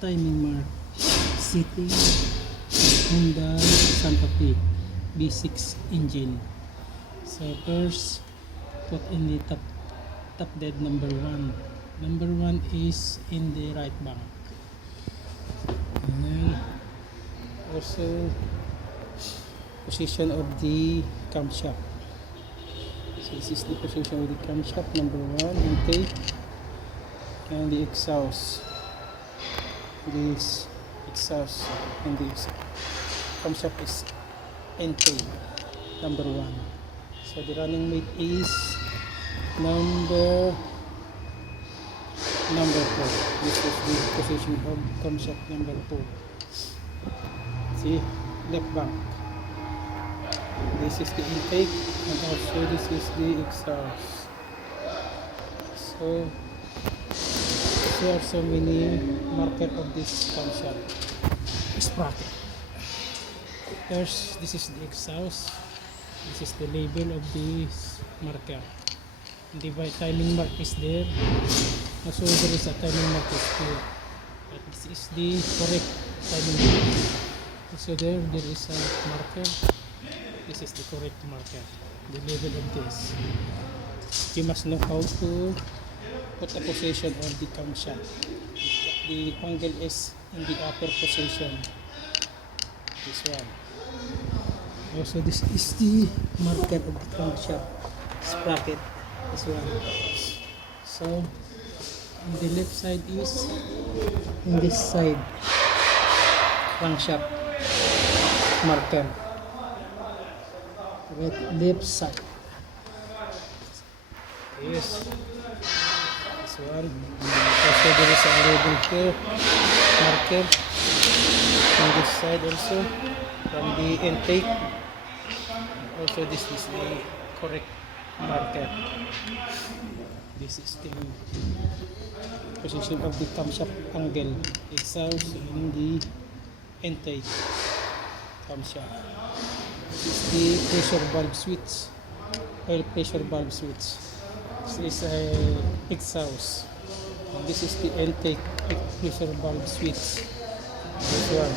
timing mark, city, Hyundai Santa Fe V6 engine. So first, put in the top dead number 1. Number 1 is in the right bank. And then also position of the camshaft. So this is the position of the camshaft, number 1, intake, and the exhaust. This exhaust and the camshaft is intake, number 1. So the running mate is number 4. This is the position of camshaft number 4. See, left bank. This is the intake, and also this is the exhaust. So there are so many marker of this camshaft sprocket. First, this is the exhaust. This is the label of this marker. The timing mark is there. Also, there is a timing mark here. But this is the correct timing mark. So there is a marker. This is the correct marker. The label of this. You must know how to put a position on the camshaft. The angle is in the upper position. This one. Also, this is the marker of the camshaft sprocket. This one. So, on the left side is in this side camshaft marker. Left side. Yes. This one. Also, there is a label here, marker on this side also from the intake. Also, this is the correct marker. This is the position of the camshaft angle, exhaust in the intake camshaft. This is the pressure valve switch, oil pressure valve switch. This is a exhaust. And this is the intake pressure valve switch. This one.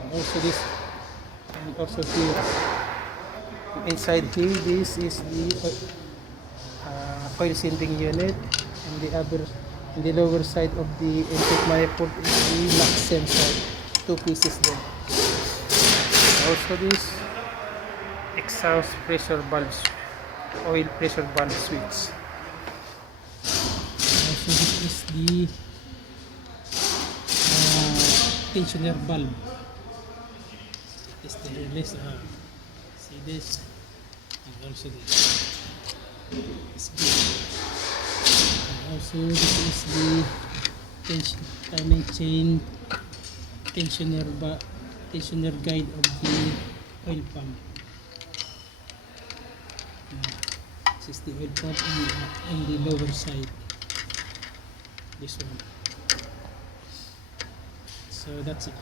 And also this, and also here. Inside here, this is the oil sending unit, and the lower side of the intake manifold is the lock sensor. 2 pieces there. Also this exhaust pressure valve, oil pressure valve switch. Also this is the tensioner valve. This is the release. See this, and also this. And also this is the timing chain tensioner guide of the oil pump. This is the oil pump in the lower side. This one. So that's it.